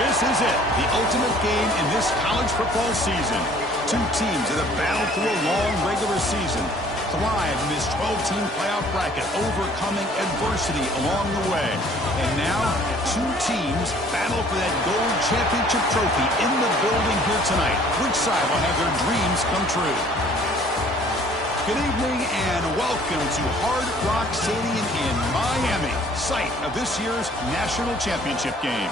This is it, the ultimate game in this college football season. Two teams that have battled through a long regular season, thrived in this 12-team playoff bracket, overcoming adversity along the way. And now, two teams battle for that gold championship trophy in the building here tonight. Which side will have their dreams come true? Good evening and welcome to Hard Rock Stadium in Miami, site of this year's national championship game.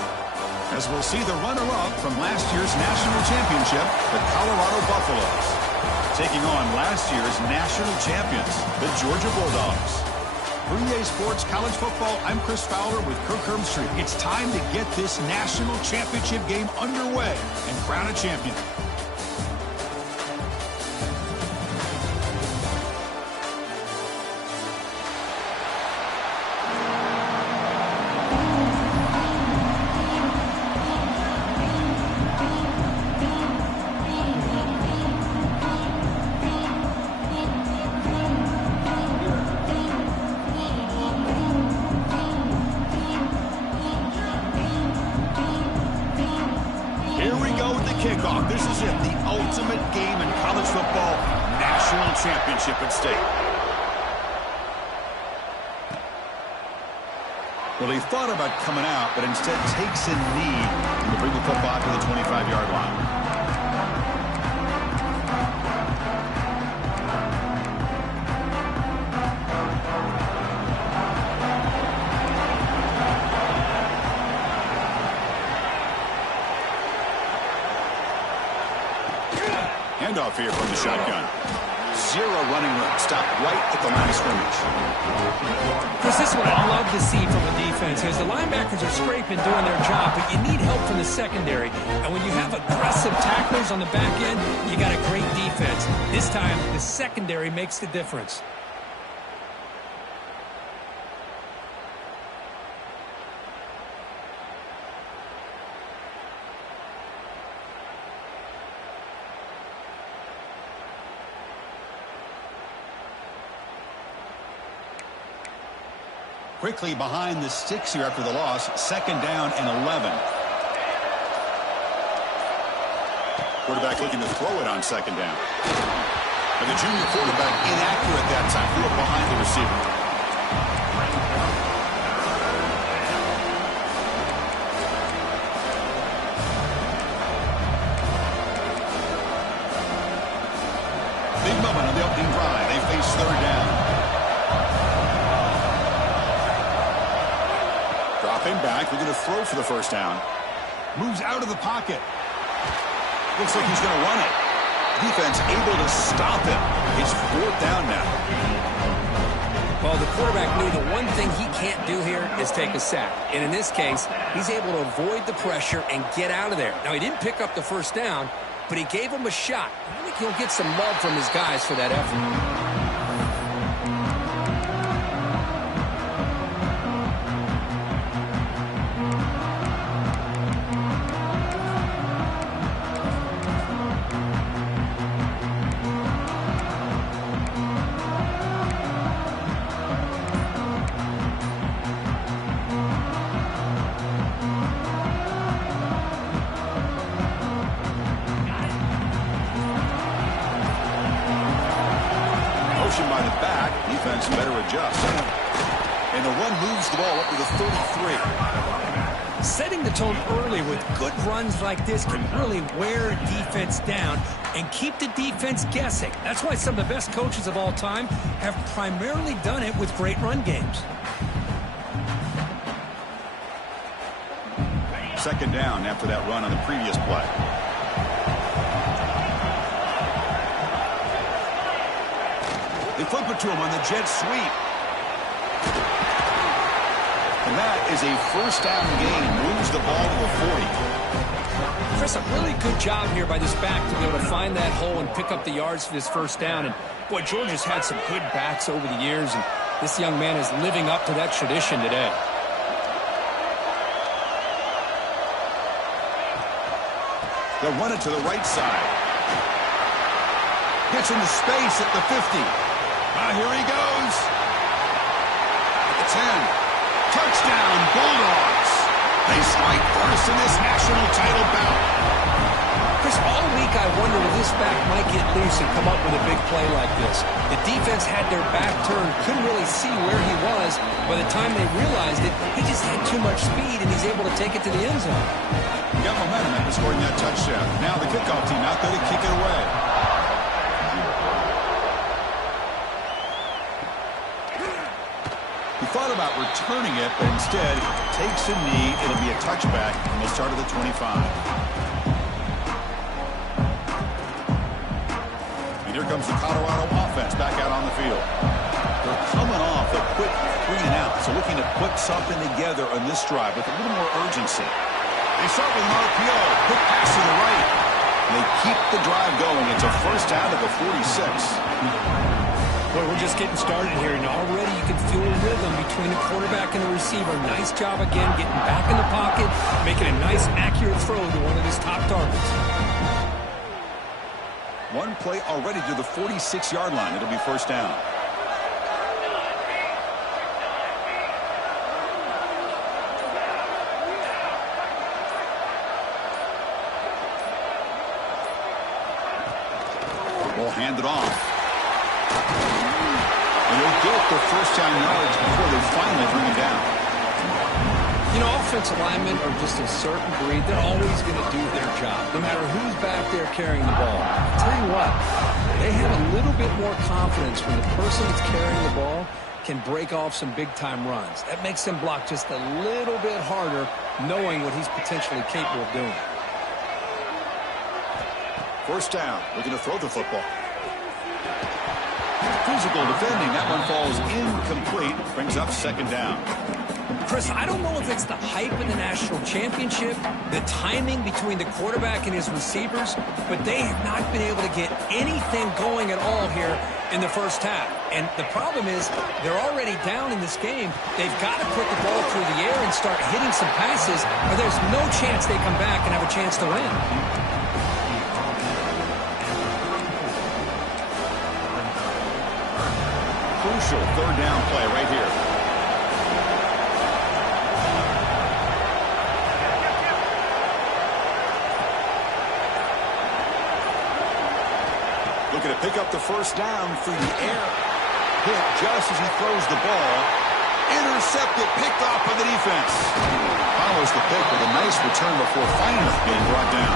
As we'll see the runner-up from last year's national championship, the Colorado Buffaloes, taking on last year's national champions, the Georgia Bulldogs. For UGA Sports College Football, I'm Chris Fowler with Kirk Herbstreit. It's time to get this national championship game underway and crown a champion. Kickoff. This is it, the ultimate game in college football, national championship at stake. Well, he thought about coming out, but instead takes a knee and to bring the football to the 25-yard line. Handoff here from the shotgun. Zero running room. Stop right at the line of scrimmage. Chris, this is what I love to see from a defense is the linebackers are scraping, doing their job, but you need help from the secondary. And when you have aggressive tacklers on the back end, you got a great defense. This time, the secondary makes the difference. Quickly behind the sticks here after the loss. Second down and 11. Quarterback looking to throw it on second down. And the junior quarterback inaccurate that time. Threw it behind the receiver. Big moment on the opening drive. They face third down. Dropping back, they're going to throw for the first down. Moves out of the pocket. Looks like he's going to run it. Defense able to stop him. It's fourth down now. Well, the quarterback knew the one thing he can't do here is take a sack. And in this case, he's able to avoid the pressure and get out of there. Now, he didn't pick up the first down, but he gave him a shot. I think he'll get some love from his guys for that effort. By the back, defense better adjust. And the run moves the ball up to the 33. Setting the tone early with good runs like this can really wear defense down and keep the defense guessing. That's why some of the best coaches of all time have primarily done it with great run games. Second down after that run on the previous play. They flip it to him on the jet sweep. And that is a first down gain. Moves the ball to the 40. Chris, a really good job here by this back to be able to find that hole and pick up the yards for this first down. And, boy, Georgia's had some good backs over the years, and this young man is living up to that tradition today. They'll run it to the right side. Gets into space at the 50. Here he goes. At the 10. Touchdown, Bulldogs. They strike first in this national title bout. Chris, all week I wondered if this back might get loose and come up with a big play like this. The defense had their back turned, couldn't really see where he was. By the time they realized it, he just had too much speed, and he's able to take it to the end zone. Got momentum after scoring that touchdown. Now the kickoff team out there to kick it away. He thought about returning it, but instead takes a knee. It'll be a touchback, and they'll start at the 25. And here comes the Colorado offense back out on the field. They're coming off a quick 3 and out, so looking to put something together on this drive with a little more urgency. They start with an RPO, quick pass to the right. And they keep the drive going. It's a first down at the 46. Boy, we're just getting started here, and already you can feel a rhythm between the quarterback and the receiver. Nice job again getting back in the pocket, making a nice, accurate throw to one of his top targets. One play already to the 46-yard line. It'll be first down. Will hand it off. And they'll get the first down yards before they finally bring him down. You know, offensive linemen are just a certain breed. They're always going to do their job, no matter who's back there carrying the ball. I'll tell you what, they have a little bit more confidence when the person that's carrying the ball can break off some big-time runs. That makes them block just a little bit harder, knowing what he's potentially capable of doing. First down. Looking to throw the football. Physical defending. That one falls incomplete. Brings up second down. Chris, I don't know if it's the hype of the national championship, the timing between the quarterback and his receivers, but they have not been able to get anything going at all here in the first half. And the problem is they're already down in this game. They've got to put the ball through the air and start hitting some passes, or there's no chance they come back and have a chance to win. Crucial third down play right here. Looking to pick up the first down through the air. Hit just as he throws the ball. Intercepted, picked off by the defense. Follows the pick with a nice return before finally being brought down.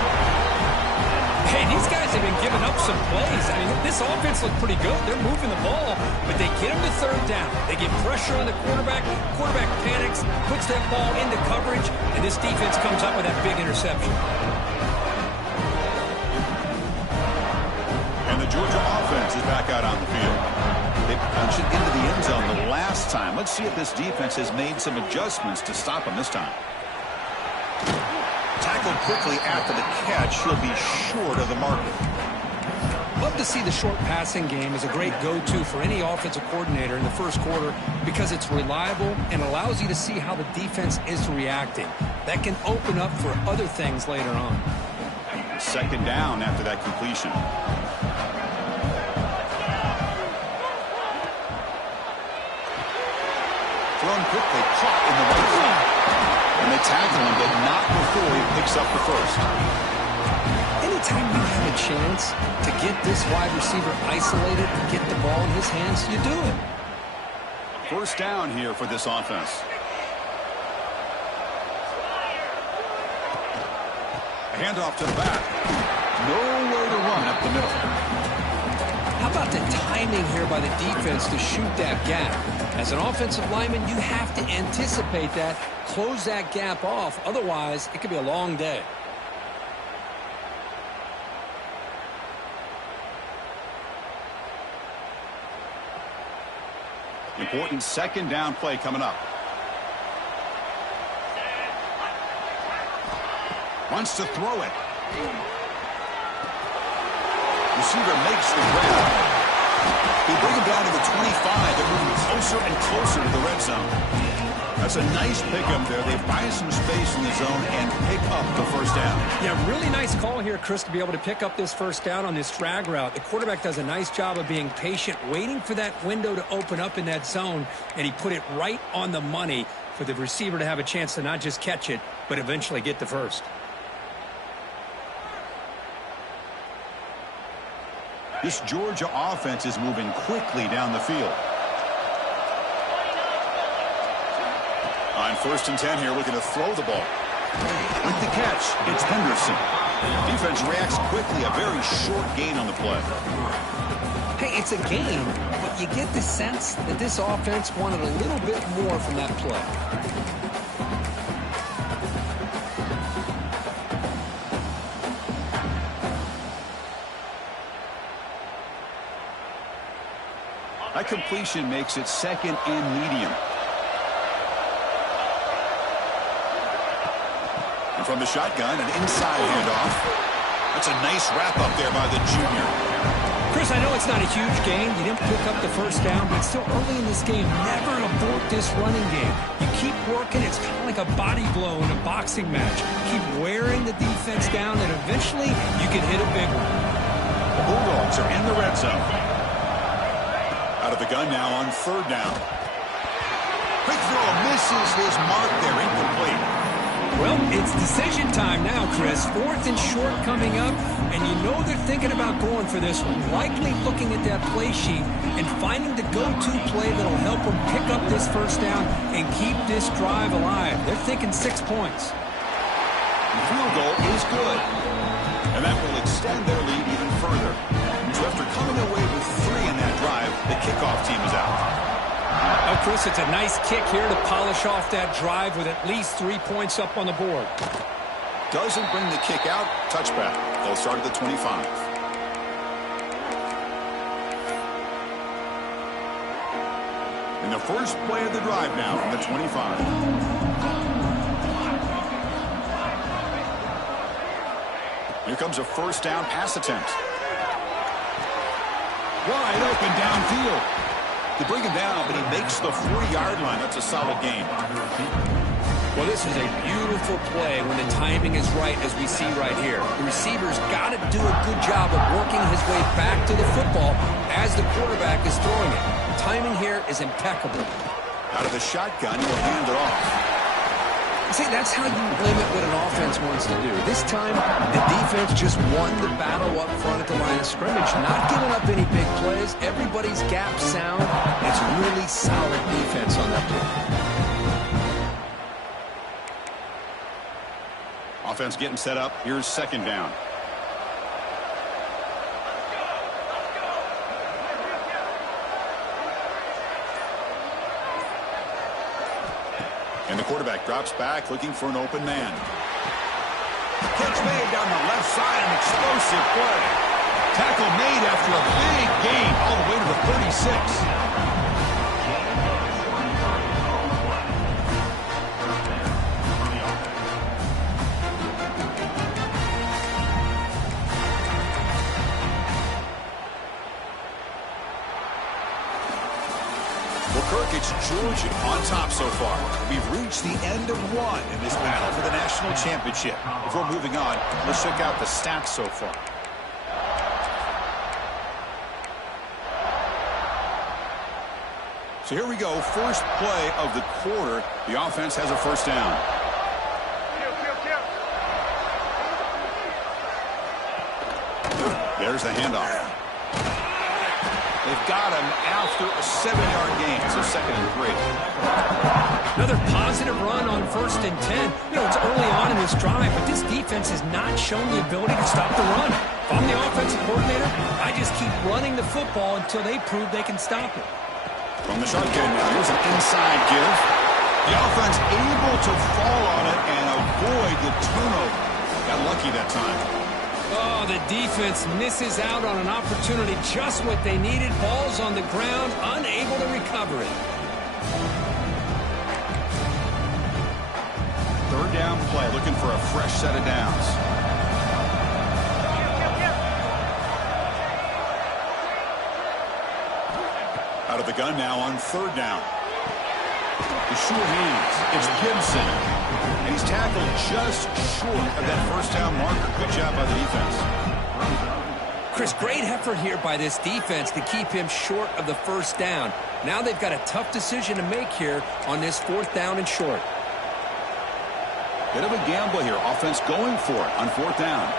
Hey, these guys have been giving up some plays. I mean, this offense looked pretty good. They're moving the ball, but they get him to third down. They get pressure on the quarterback. Quarterback panics, puts that ball into coverage, and this defense comes up with that big interception. And the Georgia offense is back out on the field. They punched it into the end zone the last time. Let's see if this defense has made some adjustments to stop him this time. Tackled quickly after the catch. He'll be short of the marker. Love to see the short passing game as a great go-to for any offensive coordinator in the first quarter because it's reliable and allows you to see how the defense is reacting. That can open up for other things later on. Second down after that completion. Thrown quickly, caught in the right foot. And they tackle him, but not before he picks up the first. Anytime you have a chance to get this wide receiver isolated and get the ball in his hands, you do it. First down here for this offense. A handoff to the back. Nowhere to run up the middle. How about the timing here by the defense to shoot that gap? As an offensive lineman, you have to anticipate that, close that gap off. Otherwise, it could be a long day. Important second down play coming up. Wants to throw it. Receiver makes the grab. They bring him down to the 25. They're moving close closer and closer to the red zone. That's a nice pickup there. They find some space in the zone and pick up the first down. Yeah, really nice call here, Chris, to be able to pick up this first down on this drag route. The quarterback does a nice job of being patient, waiting for that window to open up in that zone, and he put it right on the money for the receiver to have a chance to not just catch it, but eventually get the first. This Georgia offense is moving quickly down the field. On 1st and 10 here, looking to throw the ball. With the catch, it's Henderson. Defense reacts quickly, a very short gain on the play. Hey, it's a game, but you get the sense that this offense wanted a little bit more from that play. That completion makes it 2nd and medium. And from the shotgun, an inside handoff. That's a nice wrap up there by the junior. Chris, I know it's not a huge gain. You didn't pick up the first down, but it's still early in this game. Never abort this running game. You keep working. It's kind of like a body blow in a boxing match. Keep wearing the defense down, and eventually you can hit a big one. The Bulldogs are in the red zone. Out of the gun now on 3rd down. Quick throw misses his mark there, incomplete. Well, it's decision time now, Chris. 4th and short coming up, and you know they're thinking about going for this one. Likely looking at that play sheet and finding the go-to play that'll help them pick up this first down and keep this drive alive. They're thinking 6 points. The field goal is good, and that will extend their lead even further. So after coming away with 3 in that drive, the kickoff team is out. Oh, Chris, it's a nice kick here to polish off that drive with at least 3 points up on the board. Doesn't bring the kick out. Touchback. They'll start at the 25. And the first play of the drive now from the 25. Here comes a first down pass attempt. Wide open downfield. They bring him down, but he makes the 40-yard line. That's a solid gain. Well, this is a beautiful play when the timing is right, as we see right here. The receiver's got to do a good job of working his way back to the football as the quarterback is throwing it. The timing here is impeccable. Out of the shotgun, he'll hand it off. See, that's how you limit what an offense wants to do. This time, the defense just won the battle up front at the line of scrimmage, not giving up any big plays. Everybody's gap sound. It's really solid defense on that play. Offense getting set up. Here's 2nd down. And the quarterback drops back, looking for an open man. Catch made down the left side, an explosive play. Tackle made after a big gain, all the way to the 36. It's Georgia on top so far. We've reached the end of one in this battle for the national championship. Before moving on, let's check out the stats so far. So here we go. First play of the quarter. The offense has a first down. There's the handoff. They've got him after a 7-yard gain, so 2nd and 3. Another positive run on 1st and 10. You know, it's early on in this drive, but this defense has not shown the ability to stop the run. If I'm the offensive coordinator, I just keep running the football until they prove they can stop it. From the shotgun now, here's an inside give. The offense able to fall on it and avoid the turnover. Got lucky that time. Oh, the defense misses out on an opportunity, just what they needed. Ball's on the ground, unable to recover it. 3rd down play, looking for a fresh set of downs. Out of the gun now on third down. The short hands. It's Gibson. And he's tackled just short of that first down marker. Good job by the defense. Chris, great effort here by this defense to keep him short of the first down. Now they've got a tough decision to make here on this fourth down and short. Bit of a gamble here. Offense going for it on fourth down.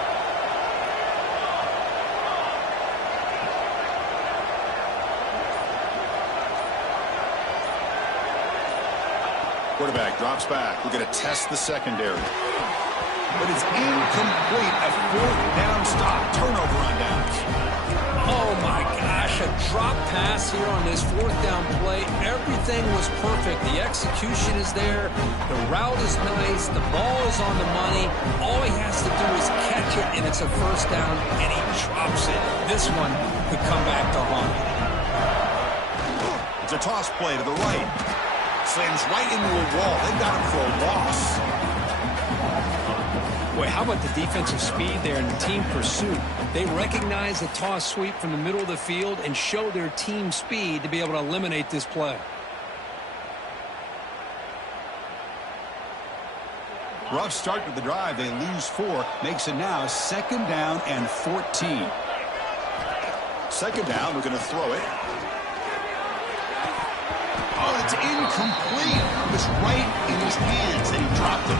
Quarterback drops back. We're going to test the secondary. But it's incomplete. A fourth down stop. Turnover on downs. Oh, my gosh. A drop pass here on this fourth down play. Everything was perfect. The execution is there. The route is nice. The ball is on the money. All he has to do is catch it, and it's a first down, and he drops it. This one could come back to haunt. It's a toss play to the right. Slams right into a wall. They've got him for a loss. Boy, how about the defensive speed there and the team pursuit? They recognize the toss sweep from the middle of the field and show their team speed to be able to eliminate this play. Rough start to the drive. They lose 4. Makes it now second down and 14. Second down. We're going to throw it. Oh, it's incomplete. It was right in his hands, and he dropped it.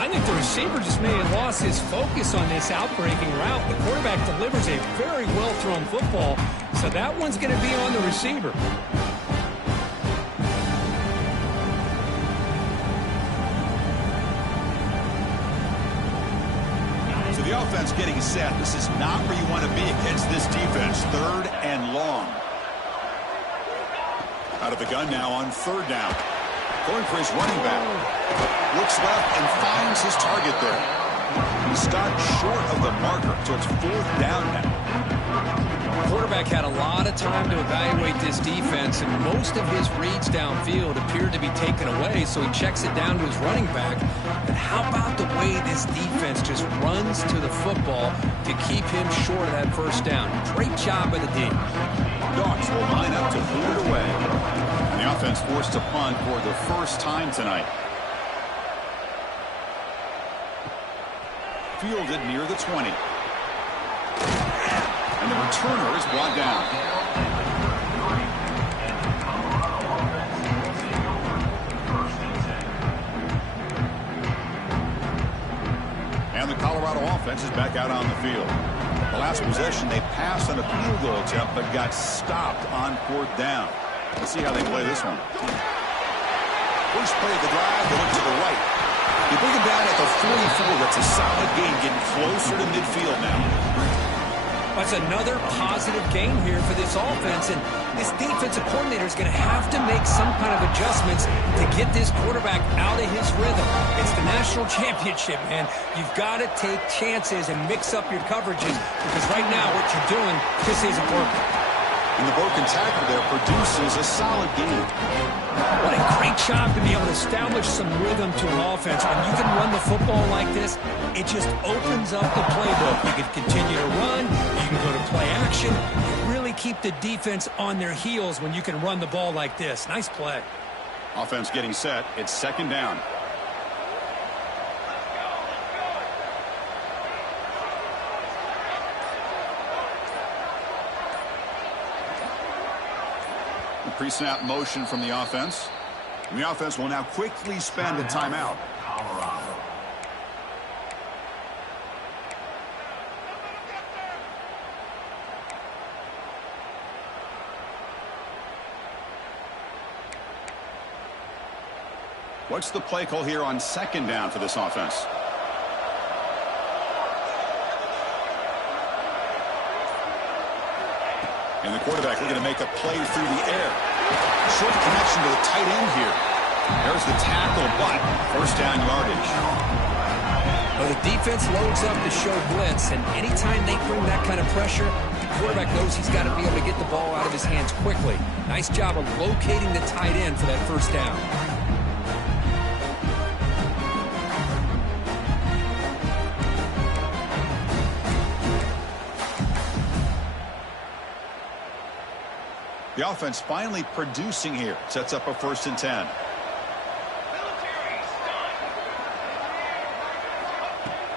I think the receiver just may have lost his focus on this outbreaking route. The quarterback delivers a very well-thrown football, so that one's going to be on the receiver. So the offense getting set. This is not where you want to be against this defense. Third and long. Out of the gun now on third down. Going for his running back. Looks left and finds his target there. He stopped short of the marker, so it's fourth down now. The quarterback had a lot of time to evaluate this defense, and most of his reads downfield appeared to be taken away, so he checks it down to his running back. And how about the way this defense just runs to the football to keep him short of that first down? Great job by the D. Dogs will line up to boot it away. And the offense forced to punt for the first time tonight. Fielded near the 20. And the returner is brought down. And the Colorado offense is back out on the field. The last possession, they passed on a field goal attempt, but got stopped on fourth down. Let's see how they play this one. First play of the drive, they look to the right. They bring him down at the 44. That's a solid game, getting closer to midfield now. That's another positive game here for this offense, and this defensive coordinator is going to have to make some kind of adjustments to get this quarterback out of his rhythm. It's the national championship, man. You've got to take chances and mix up your coverages, because right now what you're doing just isn't working. And the broken tackle there produces a solid game. What a great job to be able to establish some rhythm to an offense. When you can run the football like this, it just opens up the playbook. You can continue to run. You can go to play action. You really keep the defense on their heels when you can run the ball like this. Nice play. Offense getting set. It's second down. Pre-snap motion from the offense. And the offense will now quickly spend a timeout. What's the play call here on second down for this offense? And the quarterback looking to make a play through the air. Short connection to the tight end here. There's the tackle, but first down yardage. Well, the defense loads up to show blitz, and anytime they bring that kind of pressure, the quarterback knows he's got to be able to get the ball out of his hands quickly. Nice job of locating the tight end for that first down. The offense finally producing here. Sets up a 1st and 10.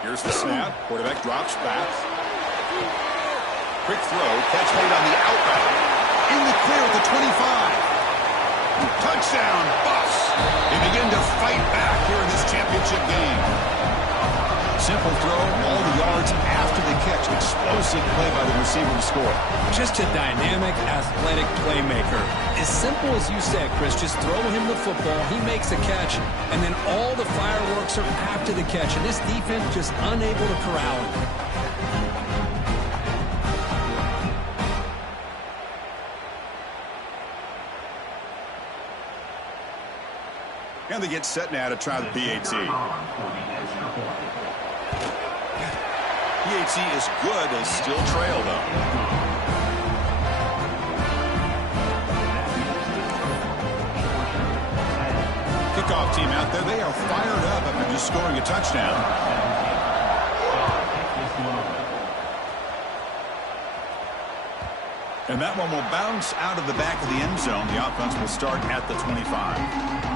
Here's the snap. Quarterback drops back. Quick throw. Catch made on the out route. In the clear at the 25. Touchdown, Buffs. They begin to fight back here in this championship game. Simple throw, all the yards after the catch. Explosive play by the receiver to score. Just a dynamic, athletic playmaker. As simple as you said, Chris, just throw him the football, he makes a catch, and then all the fireworks are after the catch, and this defense just unable to corral him. And they get set now to try the PAT. PAT is good. They still trail, though. Kickoff team out there. They are fired up after just scoring a touchdown. And that one will bounce out of the back of the end zone. The offense will start at the 25.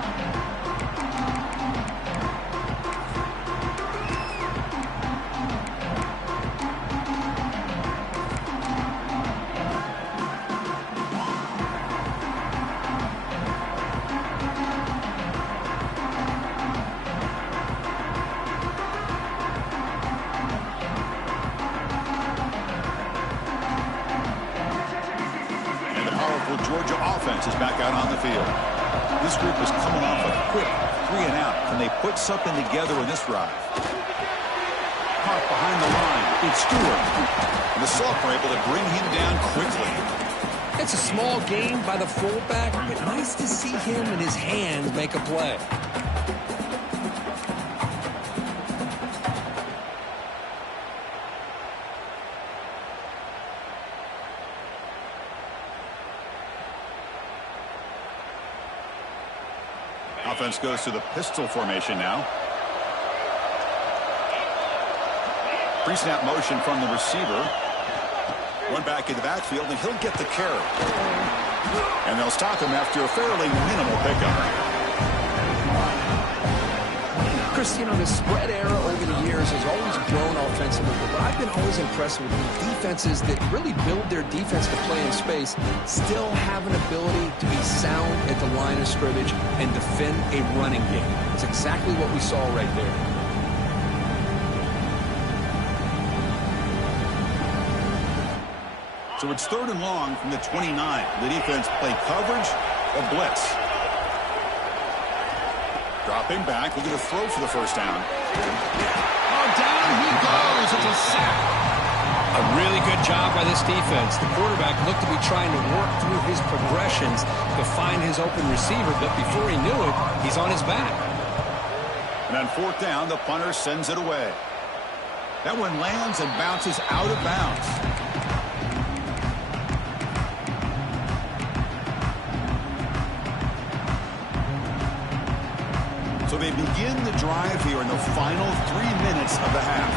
Georgia offense is back out on the field. This group is coming off a quick 3-and-out. Can they put something together in this drive? Caught behind the line. It's Stewart. And the Sophomore able to bring him down quickly. It's a small gain by the fullback, but nice to see him and his hands make a play. Offense goes to the pistol formation now. Pre-snap motion from the receiver. One back in the backfield, and he'll get the carry. And they'll stop him after a fairly minimal pickup. Chris, you know, the spread era over the years has always grown offensively, but I've been always impressed with defenses that really build their defense to play in space, still have an ability to be sound at the line of scrimmage and defend a running game. It's exactly what we saw right there. So it's 3rd and long from the 29. The defense play coverage or blitz. Dropping back, looking to throw for the 1st down. Oh, down he goes. It's a sack. A really good job by this defense. The quarterback looked to be trying to work through his progressions to find his open receiver, but before he knew it, he's on his back. And on 4th down, the punter sends it away. That one lands and bounces out of bounds. So they begin the drive here in the final 3 minutes of the half.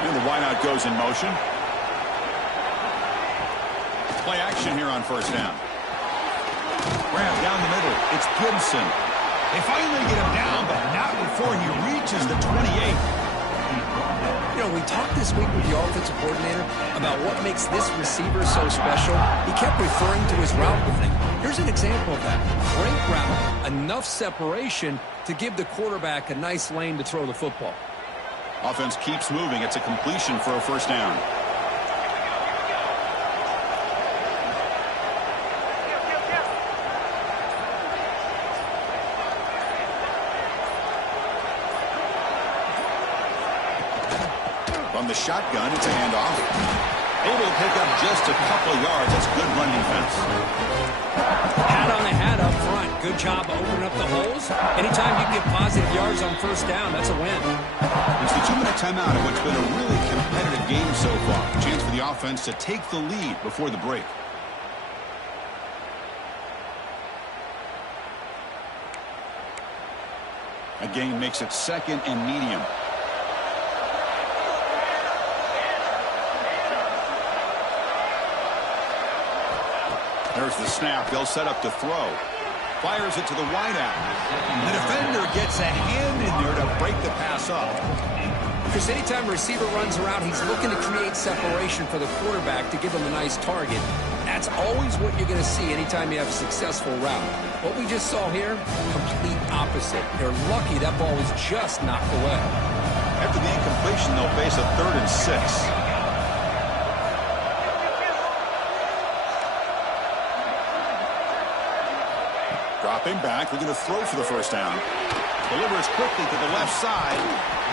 And the wideout goes in motion. Play action here on 1st down. Grab down the middle. It's Gibson. They finally get him down, but not before he reaches the 28. You know, we talked this week with the offensive coordinator about what makes this receiver so special. He kept referring to his route running. Here's an example of that. Great route, enough separation to give the quarterback a nice lane to throw the football. Offense keeps moving. It's a completion for a 1st down. From the shotgun, it's a handoff. Able to pick up just a couple of yards. That's good run defense. Hat on a hat up front. Good job opening up the holes. Anytime you get positive yards on 1st down, that's a win. It's the 2-minute timeout of what's been a really competitive game so far. Chance for the offense to take the lead before the break. A gain makes it 2nd and medium. There's the snap. They'll set up to throw. Fires it to the wideout. The defender gets a hand in there to break the pass up. Because anytime a receiver runs around, he's looking to create separation for the quarterback to give him a nice target. That's always what you're going to see anytime you have a successful route. What we just saw here, complete opposite. They're lucky that ball was just knocked away. After the incompletion, they'll face a 3rd and 6. Dropping back, looking to throw for the first down. Delivers quickly to the left side.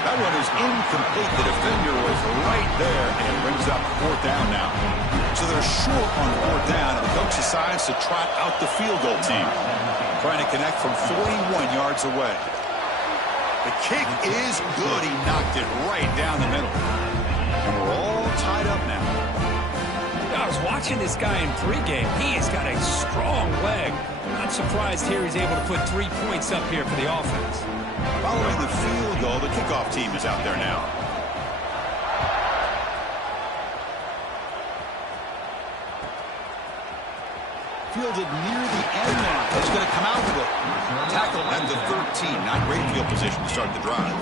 That one is incomplete. The defender was right there, and it brings up 4th down now. So they're short on 4th down, and the coach decides to trot out the field goal team, trying to connect from 41 yards away. The kick is good. He knocked it right down the middle. And we're all tied up now. I was watching this guy in pregame. He has got a strong leg. Not surprised here he's able to put 3 points up here for the offense. Following the field goal, the kickoff team is out there now. Fielded near the end line. He's going to come out with it. Tackle at the 13. Not great field position to start the drive.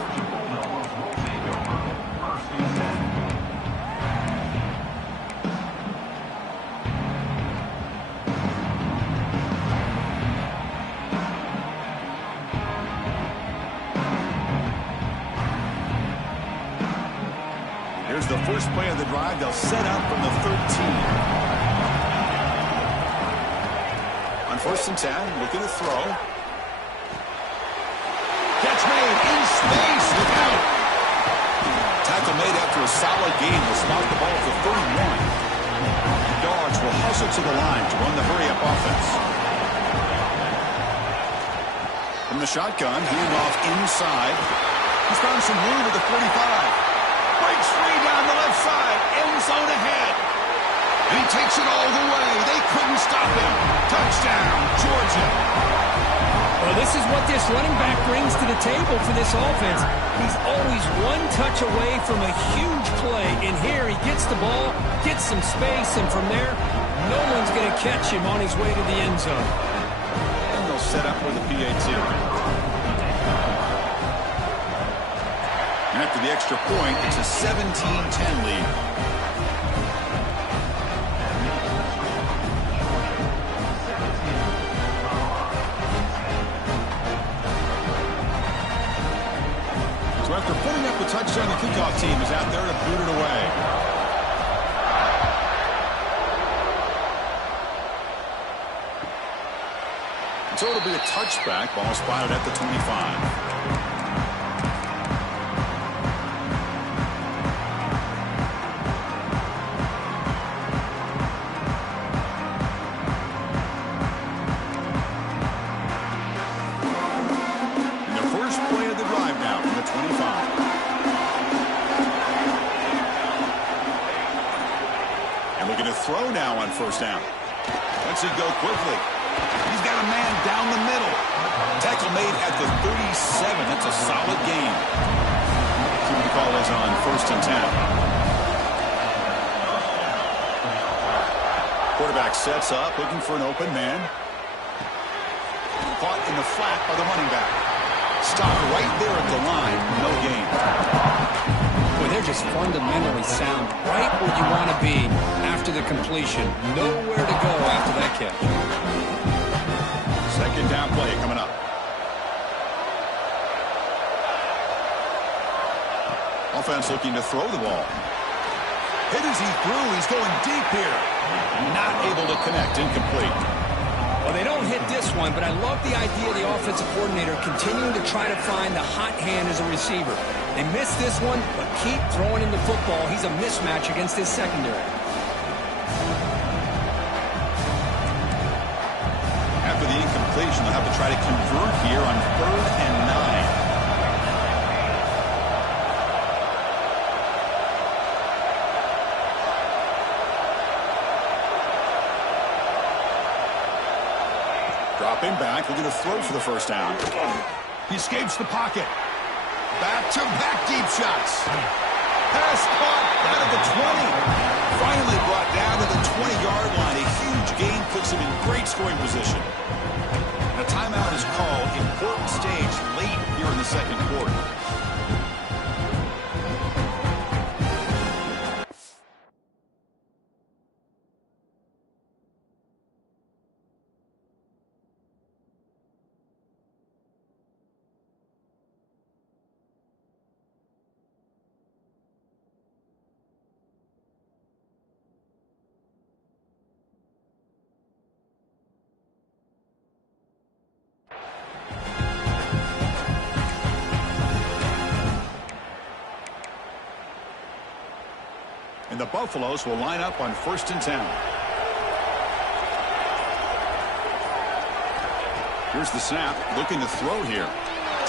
Here's the first play of the drive. They'll set up from the 13. On 1st and 10, looking to throw. Catch made in space. Look out. Tackle made after a solid gain. Will spot the ball at the 31. The Dogs will hustle to the line to run the hurry-up offense. From the shotgun, handoff inside. He's found some room at the 45. Breaks free down the left side. End zone ahead. And he takes it all the way. They couldn't stop him. Touchdown, Georgia. Well, this is what this running back brings to the table for this offense. He's always one touch away from a huge play. And here he gets the ball, gets some space, and from there, no one's going to catch him on his way to the end zone. And they'll set up for the PAT. And after the extra point, it's a 17-10 lead. So after putting up the touchdown, the kickoff team is out there to boot it away. So it'll be a touchback. Ball spotted at the 25. Throw now on 1st down. Lets it go quickly. He's got a man down the middle. Tackle made at the 37. That's a solid gain. See what the call is on 1st and 10. Quarterback sets up, looking for an open man. Caught in the flat by the running back. Stopped right there at the line. No gain. Boy, they're just fundamentally sound. Right where you want to be after the completion. Nowhere to go after that catch. 2nd down play coming up. Offense looking to throw the ball. Hit as he threw. He's going deep here. Not able to connect. Incomplete. Well, they don't hit this one, but I love the idea of the offensive coordinator continuing to try to find the hot hand as a receiver. They missed this one, but keep throwing him the football. He's a mismatch against his secondary. After the incompletion, they'll have to try to convert here on 3rd and 9. Dropping back, looking to throw for the 1st down. He escapes the pocket. Back-to-back deep shots. Pass caught out of the 20. Finally brought down to the 20-yard line. A huge gain puts him in scoring position. And a timeout is called. Important stage late here in the second quarter. And the Buffaloes will line up on 1st and 10. Here's the snap, looking to throw here.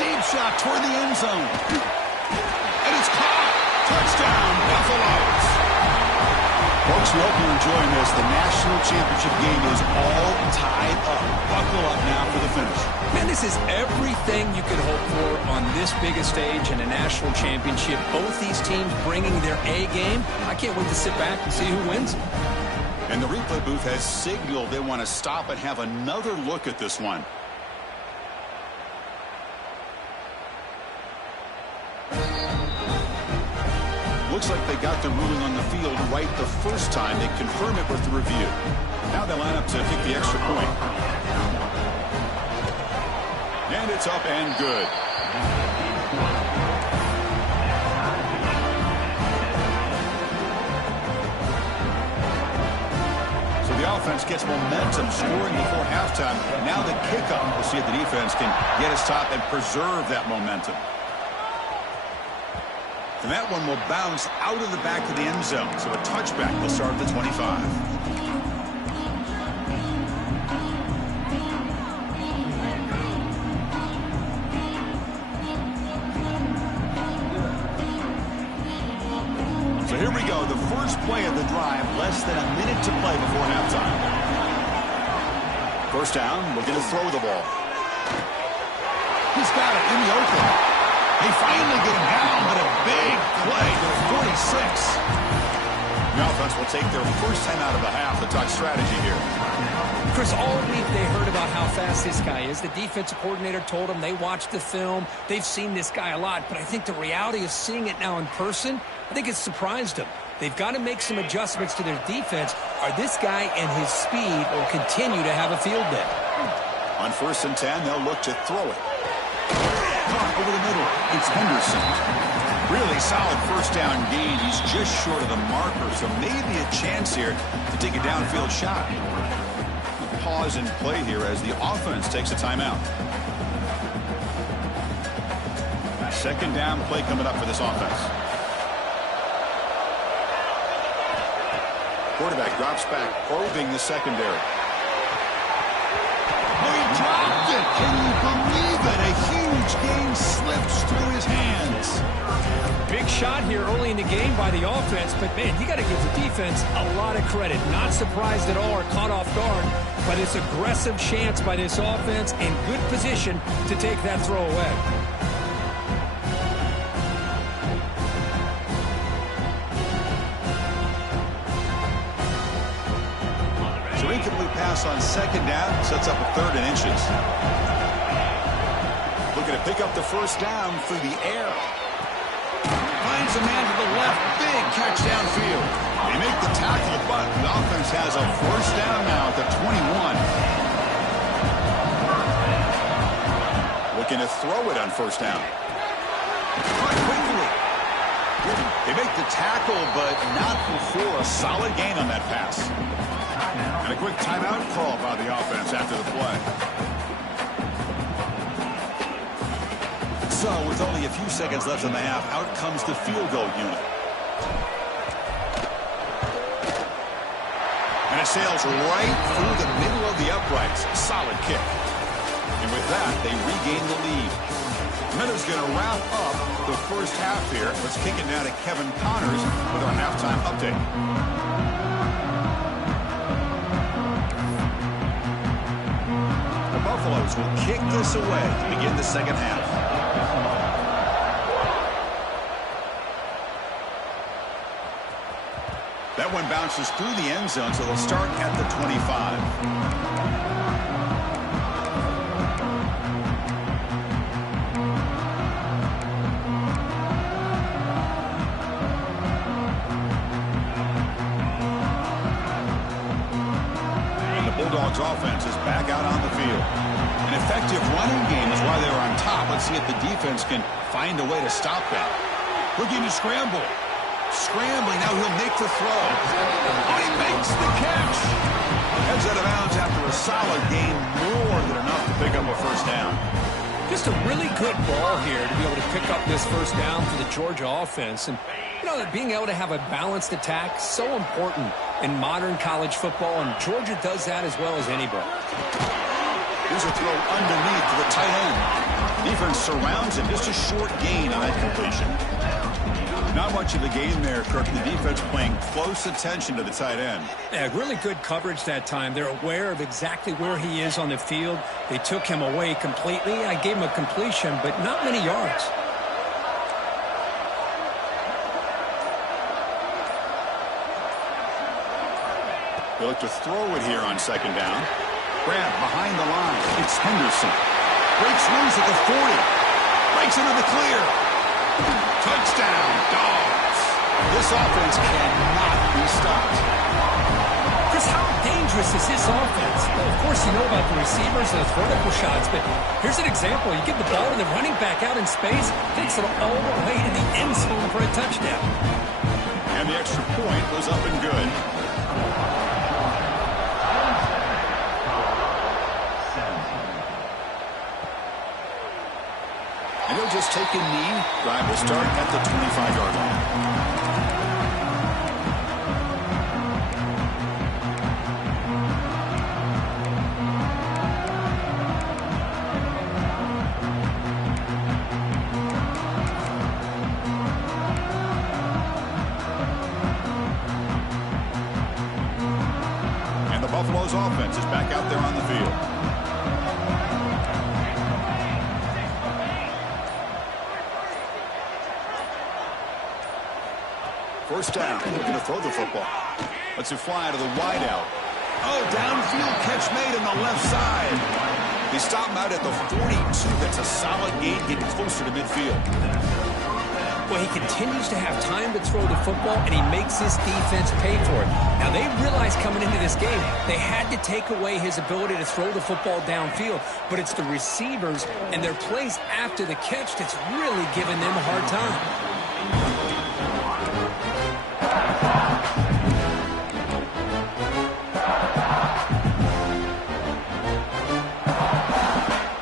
Deep shot toward the end zone. And it's caught. Touchdown, Buffaloes. Folks, we hope you're enjoying this. The national championship game is all tied up. Buckle up now for the finish. Man, this is everything you could hope for on this biggest stage in a national championship. Both these teams bringing their A game. I can't wait to sit back and see who wins. And the replay booth has signaled they want to stop and have another look at this one. Looks like they got the ruling on the field right the first time. They confirm it with the review. Now they line up to kick the extra point. And it's up and good. So the offense gets momentum, scoring before halftime. Now the kickoff. We'll see if the defense can get his top and preserve that momentum. And that one will bounce out of the back of the end zone. So a touchback will start at the 25. So here we go. The first play of the drive. Less than a minute to play before halftime. First down. Looking to throw the ball. He's got it in the open. They finally get him down, but a big play to the 46. The offense will take their first time out of the half to talk strategy here. Chris, all week they heard about how fast this guy is. The defensive coordinator told them they watched the film. They've seen this guy a lot, but I think the reality of seeing it now in person, I think it's surprised them. They've got to make some adjustments to their defense, or this guy and his speed will continue to have a field day. On 1st and 10, they'll look to throw it. Over the middle, it's Henderson. Really solid first down gain. He's just short of the marker, so maybe a chance here to take a downfield shot. Pause and play here as the offense takes a timeout. Second down play coming up for this offense. Quarterback drops back, probing the secondary. Oh, he dropped it! Can you believe it? A huge gain slips through his hands. Big shot here early in the game by the offense, but man, you got to give the defense a lot of credit. Not surprised at all or caught off guard, but it's aggressive chance by this offense in good position to take that throw away. So incomplete pass on second down, sets up a 3rd and inches. Looking to pick up the first down through the air. Finds a man to the left. Big catch downfield. They make the tackle, but the offense has a first down now at the 21. Looking to throw it on first down. Caught quickly. They make the tackle, but not before a solid gain on that pass. And a quick timeout call by the offense after the play. So, with only a few seconds left in the half, out comes the field goal unit. And it sails right through the middle of the uprights. Solid kick. And with that, they regain the lead. Minutes going to wrap up the first half here. Let's kick it now to Kevin Connors with our halftime update. The Buffaloes will kick this away to begin the second half. That one bounces through the end zone, so they'll start at the 25. Bulldogs offense is back out on the field. An effective running game is why they were on top. Let's see if the defense can find a way to stop that. Looking to scramble. Scrambling, now he'll make the throw. Oh, he makes the catch. Heads out of bounds after a solid gain, more than enough to pick up a first down. Just a really good ball here to be able to pick up this first down for the Georgia offense. And, you know, being able to have a balanced attack, so important in modern college football, and Georgia does that as well as anybody. Here's a throw underneath to the tight end. Defense surrounds him. Just a short gain on that completion. Not much of a gain there, Kirk. The defense paying close attention to the tight end. Yeah, really good coverage that time. They're aware of exactly where he is on the field. They took him away completely. I gave him a completion, but not many yards. They look to throw it here on second down. Grab behind the line. It's Henderson. Breaks loose at the 40. Breaks into the clear. Touchdown, Dogs. This offense cannot be stopped. Chris, how dangerous is this offense? Well, of course, you know about the receivers, those vertical shots, but here's an example. You give the ball to the running back out in space, takes it all the way to the end zone for a touchdown. And the extra point was up and good. And he'll just take a knee. Drive will start at the 25-yard line. And the Buffalo's offense is back out there on the field. First down. Looking to throw the football. Lets it fly to the wideout. Oh, downfield catch made on the left side. They stop him out at the 42. That's a solid gain, getting closer to midfield. Well, he continues to have time to throw the football, and he makes this defense pay for it. Now, they realized coming into this game, they had to take away his ability to throw the football downfield, but it's the receivers and their plays after the catch that's really giving them a hard time.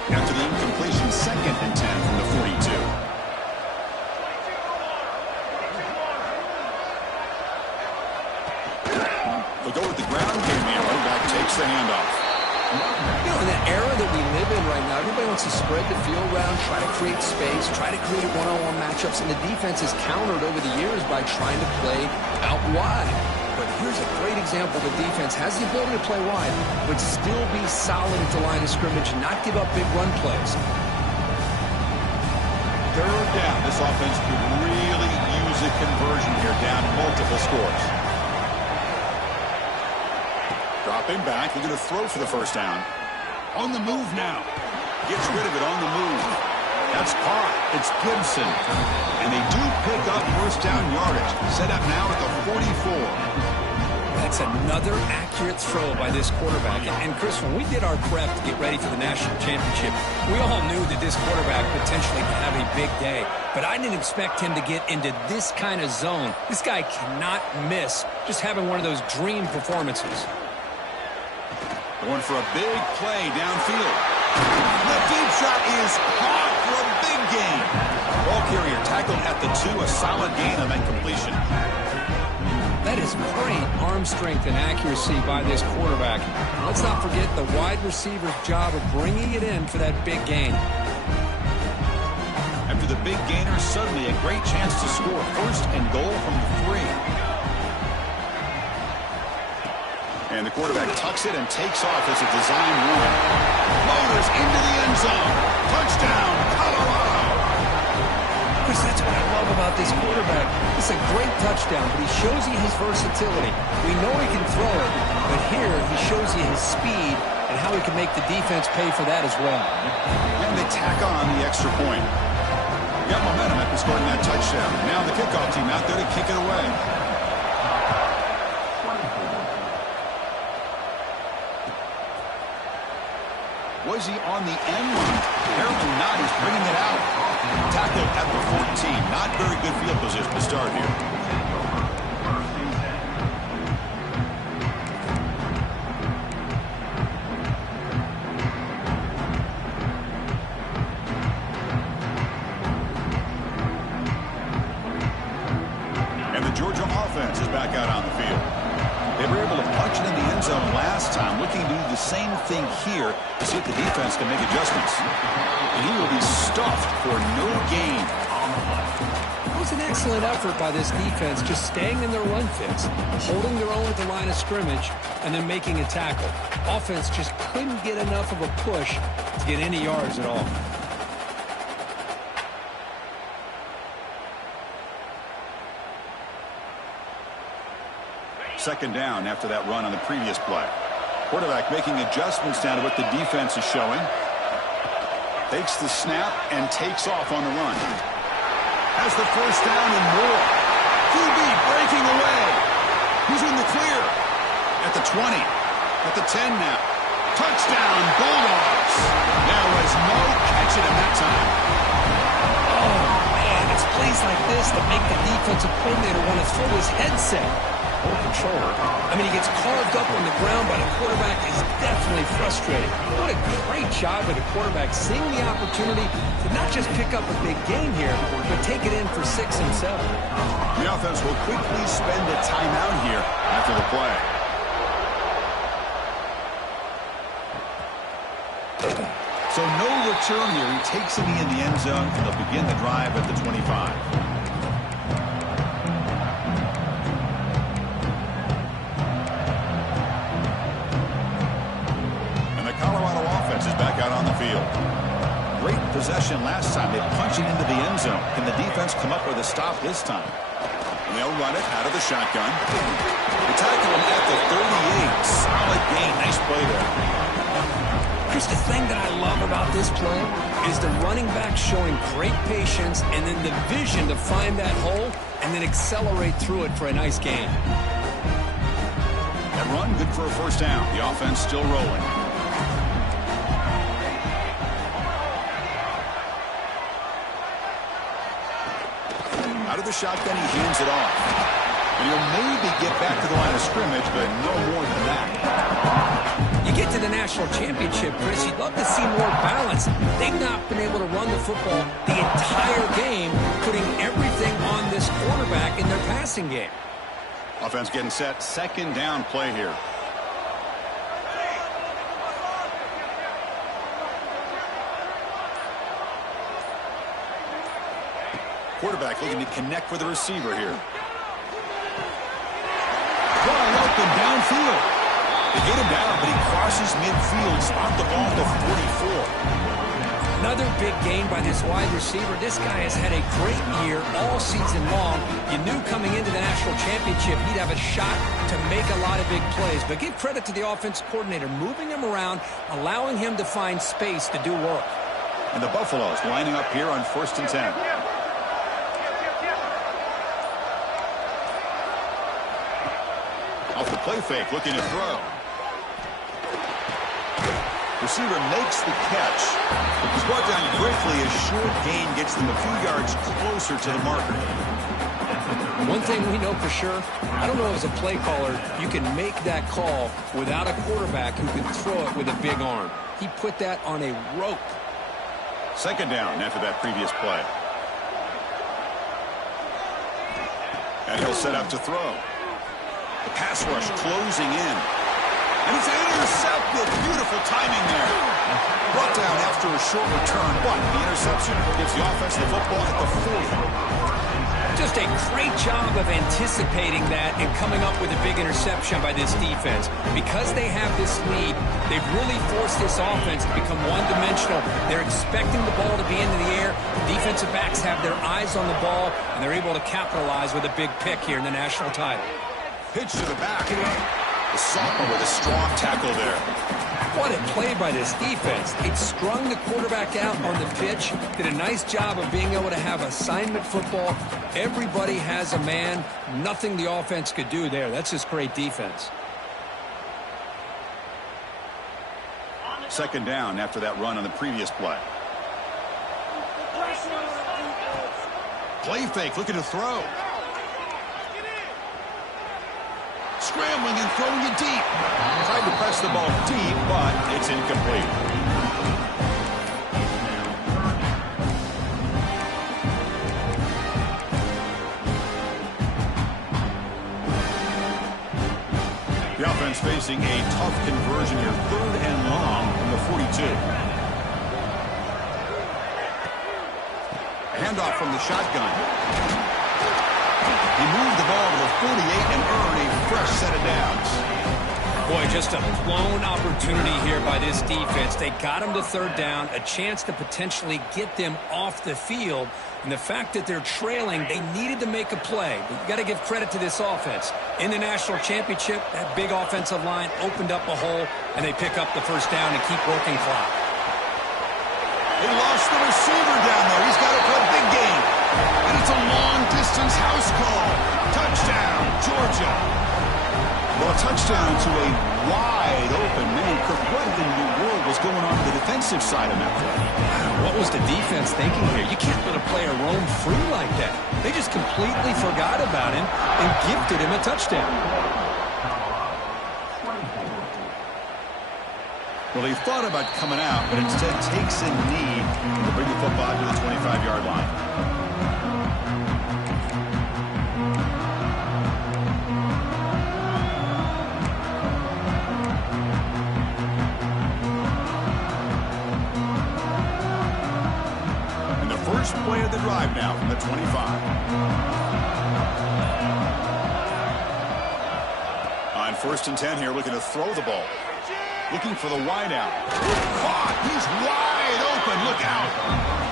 After the incompletion, 2nd and 10 from the 42. They'll go with the ground game here. Running back takes the handoff. You know, in that era that we live in right now, everybody wants to spread the field around, try to create space, try to create one-on-one matchups, and the defense has countered over the years by trying to play out wide. But here's a great example. The defense has the ability to play wide, but still be solid at the line of scrimmage, not give up big run plays. Third down. This offense could really use a conversion here, down multiple scores. Dropping back, looking to throw for the first down. On the move now. Gets rid of it on the move. That's caught. It's Gibson. And they do pick up first down yardage. Set up now at the 44. That's another accurate throw by this quarterback. And Chris, when we did our prep to get ready for the national championship, we all knew that this quarterback potentially could have a big day. But I didn't expect him to get into this kind of zone. This guy cannot miss just having one of those dream performances. Going for a big play downfield. The deep shot is caught for a big gain. Ball carrier tackled at the 2, a solid gain on that completion. That is great arm strength and accuracy by this quarterback. Let's not forget the wide receiver's job of bringing it in for that big gain. After the big gainer, suddenly a great chance to score. First and goal from the 3. And the quarterback tucks it and takes off as a design run. Motors into the end zone. Touchdown, Colorado. Chris, that's what I love about this quarterback. It's a great touchdown, but he shows you his versatility. We know he can throw it, but here he shows you his speed and how he can make the defense pay for that as well. And they tack on the extra point. Got momentum after scoring that touchdown. Now the kickoff team out there to kick it away. Was he on the end line? Apparently not. He's bringing it out. Tackled at the 14. Not very good field position to start here. And the Georgia offense is back out on the field. They were able to punch it in the end zone last time, looking to do the same thing here to see if the defense can make adjustments. And he will be stuffed for no gain on the play. It was an excellent effort by this defense, just staying in their run fits, holding their own at the line of scrimmage, and then making a tackle. Offense just couldn't get enough of a push to get any yards at all. Second down after that run on the previous play. Quarterback making adjustments down to what the defense is showing. Takes the snap and takes off on the run. Has the first down and more. QB breaking away. He's in the clear. At the 20. At the 10 now. Touchdown, Bulldogs. There was no catching him that time. Oh, man, it's plays like this that make the defensive coordinator want to throw his headset. Or controller. I mean, he gets carved up on the ground by the quarterback. Is definitely frustrated. What a great job by the quarterback, seeing the opportunity to not just pick up a big game here, but take it in for 6 and 7. The offense will quickly spend a timeout here after the play. So no return here. He takes it in the end zone, and they'll begin the drive at the 25. Is back out on the field. Great possession last time. They punched it into the end zone. Can the defense come up with a stop this time? And they'll run it out of the shotgun. They tackle him at the 38. Solid gain. Nice play there. Here's the thing that I love about this play is the running back showing great patience and then the vision to find that hole and then accelerate through it for a nice gain. That run good for a first down. The offense still rolling. Out of the shotgun, he hands it off. And he'll maybe get back to the line of scrimmage, but no more than that. You get to the national championship, Chris, you'd love to see more balance. They've not been able to run the football the entire game, putting everything on this quarterback in their passing game. Offense getting set. Second down play here. Quarterback looking to connect with the receiver here. Wide open downfield. They get him down, but he crosses midfield. Spot the ball to 44. Another big gain by this wide receiver. This guy has had a great year all season long. You knew coming into the national championship he'd have a shot to make a lot of big plays. But give credit to the offense coordinator, moving him around, allowing him to find space to do work. And the Buffaloes lining up here on 1st and 10. Off the play fake, looking to throw. Receiver makes the catch. He's brought down quickly. A short gain gets them a few yards closer to the marker. One thing we know for sure, I don't know as a play caller, you can make that call without a quarterback who can throw it with a big arm. He put that on a rope. Second down after that previous play. And he'll set up to throw. The pass rush closing in. And it's intercepted. Beautiful timing there. Brought down after a short return, but the interception gives the offense the football at the 40. Just a great job of anticipating that and coming up with a big interception by this defense. Because they have this lead, they've really forced this offense to become one-dimensional. They're expecting the ball to be into the air. The defensive backs have their eyes on the ball, and they're able to capitalize with a big pick here in the national title. Pitch to the back. The sophomore with a strong tackle there. What a play by this defense. It strung the quarterback out on the pitch, did a nice job of being able to have assignment football. Everybody has a man. Nothing the offense could do there. That's just great defense. Second down after that run on the previous play. Play fake, looking to throw. Scrambling and throwing it deep. Tried to press the ball deep, but it's incomplete. The offense facing a tough conversion here. 3rd and long from the 42. A handoff from the shotgun. He moved the ball to the 48 and earned a fresh set of downs. Boy, just a blown opportunity here by this defense. They got him to 3rd down, a chance to potentially get them off the field. And the fact that they're trailing, they needed to make a play. But you got to give credit to this offense. In the national championship, that big offensive line opened up a hole, and they pick up the 1st down and keep working clock. They lost the receiver down there. He's got it for a big gain. And it's a long-distance house call. Touchdown, Georgia. Well, a touchdown to a wide-open man. What in the world was going on the defensive side of that play? What was the defense thinking here? You can't let a player roam free like that. They just completely forgot about him and gifted him a touchdown. Well, he thought about coming out, but instead takes a knee to bring the football to the 25-yard line. And the first play of the drive now from the 25. On 1st and 10 here, looking to throw the ball. Looking for the wide out. Caught. He's wide open. Look out.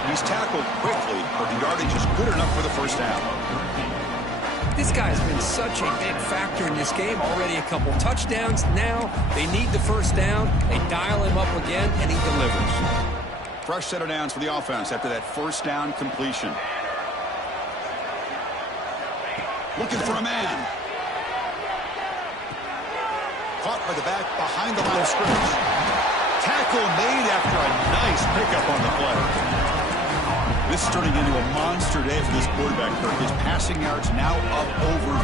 He's tackled quickly, but the yardage is good enough for the 1st down. This guy's been such a big factor in this game. Already a couple touchdowns. Now they need the 1st down. They dial him up again, and he delivers. Fresh set of downs for the offense after that 1st down completion. Looking for a man. Caught by the back behind the line of scrimmage. Tackle made after a nice pickup on the play. This is turning into a monster day for this quarterback, Kirk. His passing yards now up over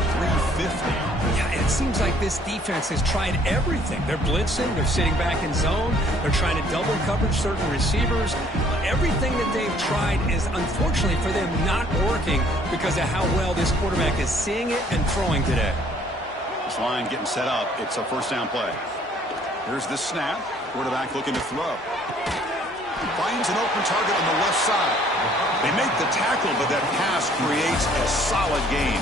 350. Yeah, it seems like this defense has tried everything. They're blitzing. They're sitting back in zone. They're trying to double coverage certain receivers. Everything that they've tried is, unfortunately for them, not working because of how well this quarterback is seeing it and throwing today. This line getting set up. It's a 1st down play. Here's the snap. Quarterback looking to throw. Finds an open target on the left side. They make the tackle, but that pass creates a solid gain.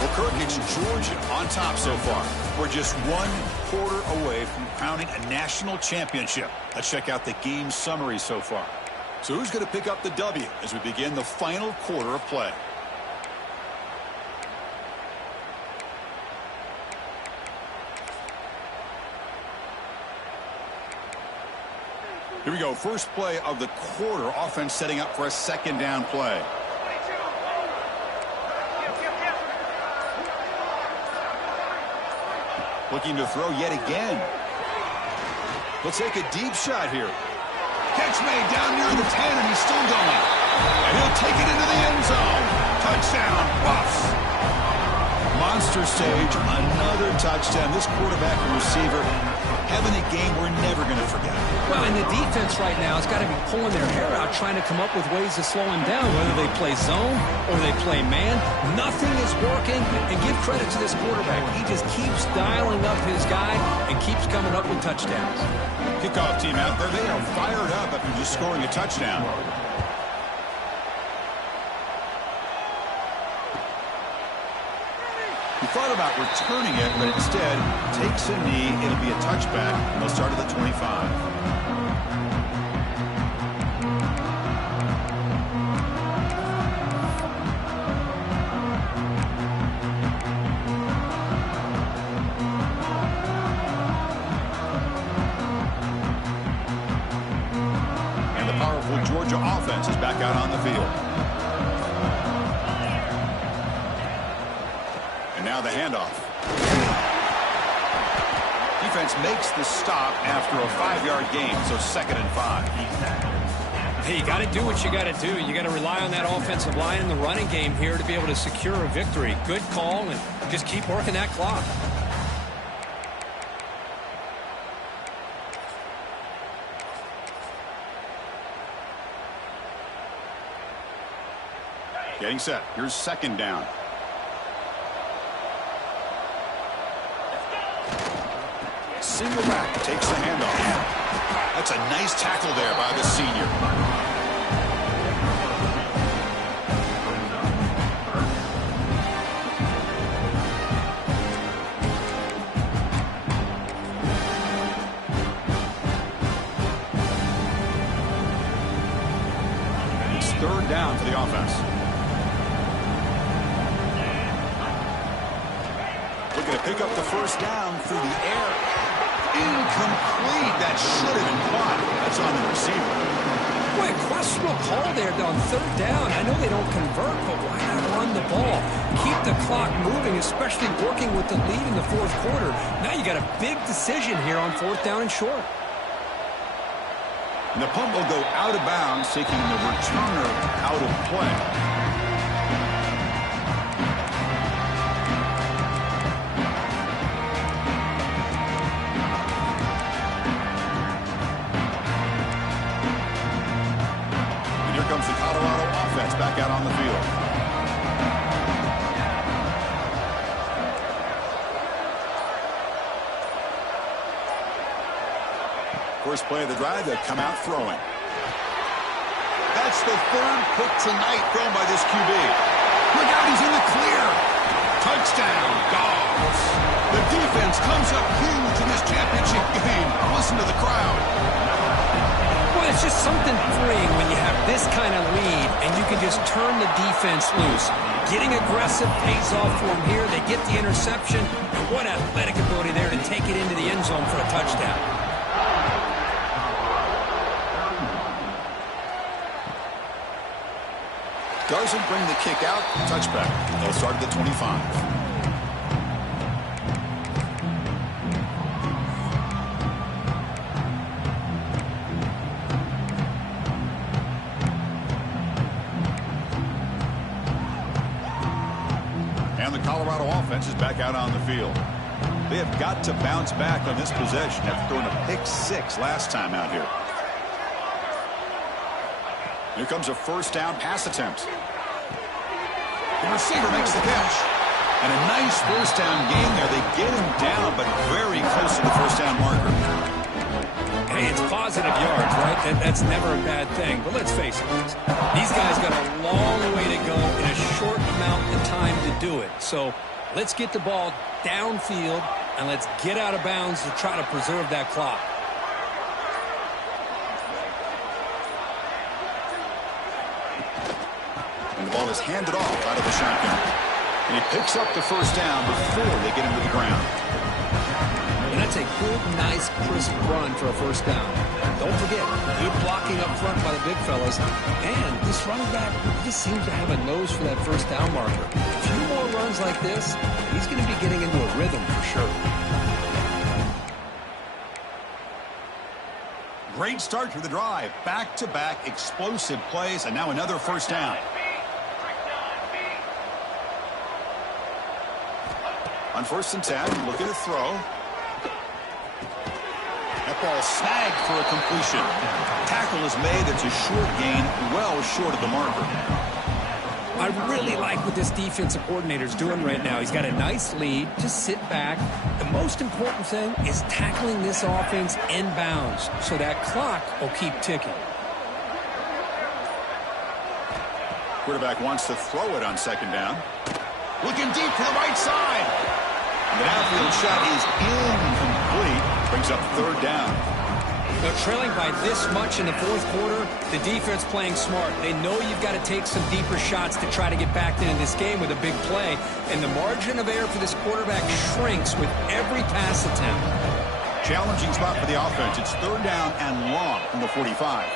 Well, Kirk, it's Georgia on top so far. We're just 1 quarter away from crowning a national championship. Let's check out the game summary so far. So who's going to pick up the W as we begin the final quarter of play? Here we go. First play of the quarter. Offense setting up for a 2nd down play. Looking to throw yet again. Let's take a deep shot here. Catch made down near the 10, and he's still going. And he'll take it into the end zone. Touchdown, Buffs. Monster stage, another touchdown. This quarterback and receiver having a game we're never going to forget. Well, and the defense right now has got to be pulling their hair out, trying to come up with ways to slow him down, whether they play zone or they play man. Nothing is working, and give credit to this quarterback. He just keeps dialing up his guy and keeps coming up with touchdowns. Kickoff team out there, they are fired up after just scoring a touchdown. He thought about returning it, but instead takes a knee. It'll be a touchback, and they'll start at the 25. And the powerful Georgia offense is back out on the field. Now the handoff. defense makes the stop after a 5-yard gain, so 2nd and 5. Hey, you got to do what you got to do. You got to rely on that offensive line in the running game here to be able to secure a victory. Good call, and just keep working that clock. Getting set. Here's 2nd down. Single back takes the handoff. That's a nice tackle there by the senior. It's 3rd down for the offense. Looking to pick up the 1st down through the air. Incomplete. That should have been caught. That's on the receiver. Boy, a questionable call there on 3rd down. I know they don't convert, but why not run the ball? Keep the clock moving, especially working with the lead in the 4th quarter. Now you got a big decision here on 4th down and short. And the punt will go out of bounds, taking the returner out of play. Comes the Colorado offense back out on the field. First play of the drive, they'll come out throwing. That's the 3rd pick tonight thrown by this QB. Look out, he's in the clear. Touchdown, Dogs. The defense comes up huge in this championship game. Listen to the crowd. Well, it's just something freeing when you have this kind of lead and you can just turn the defense loose. Getting aggressive pays off for them here. They get the interception. And what athletic ability there to take it into the end zone for a touchdown. Doesn't bring the kick out. Touchback. They'll start at the 25. Colorado offense is back out on the field. They have got to bounce back on this possession after throwing a pick-6 last time out here. Here comes a 1st down pass attempt. The receiver makes the catch. And a nice 1st down gain there. They get him down, but very close to the 1st down marker. Hey, it's positive yards, right? That's never a bad thing. But let's face it, these guys got a long way to go in a short amount of time to do it. So let's get the ball downfield, and let's get out of bounds to try to preserve that clock. And the ball is handed off out of the shotgun. And he picks up the 1st down before they get him to the ground. And that's a good, nice, crisp run for a 1st down. Don't forget, good blocking up front by the big fellas. And this running back just seems to have a nose for that 1st down marker. A few more runs like this, he's going to be getting into a rhythm for sure. Great start to the drive. Back-to-back explosive plays, and now another 1st down. On 1st and 10, looking to throw. That ball snagged for a completion. Tackle is made. It's a short gain, well short of the marker. I really like what this defensive coordinator is doing right now. He's got a nice lead. Just sit back. The most important thing is tackling this offense inbounds so that clock will keep ticking. Quarterback wants to throw it on 2nd down. Looking deep to the right side. The downfield shot is incomplete. Brings up 3rd down. They're trailing by this much in the 4th quarter. The defense playing smart. They know you've got to take some deeper shots to try to get back into this game with a big play. And the margin of error for this quarterback shrinks with every pass attempt. Challenging spot for the offense. It's 3rd down and long from the 45.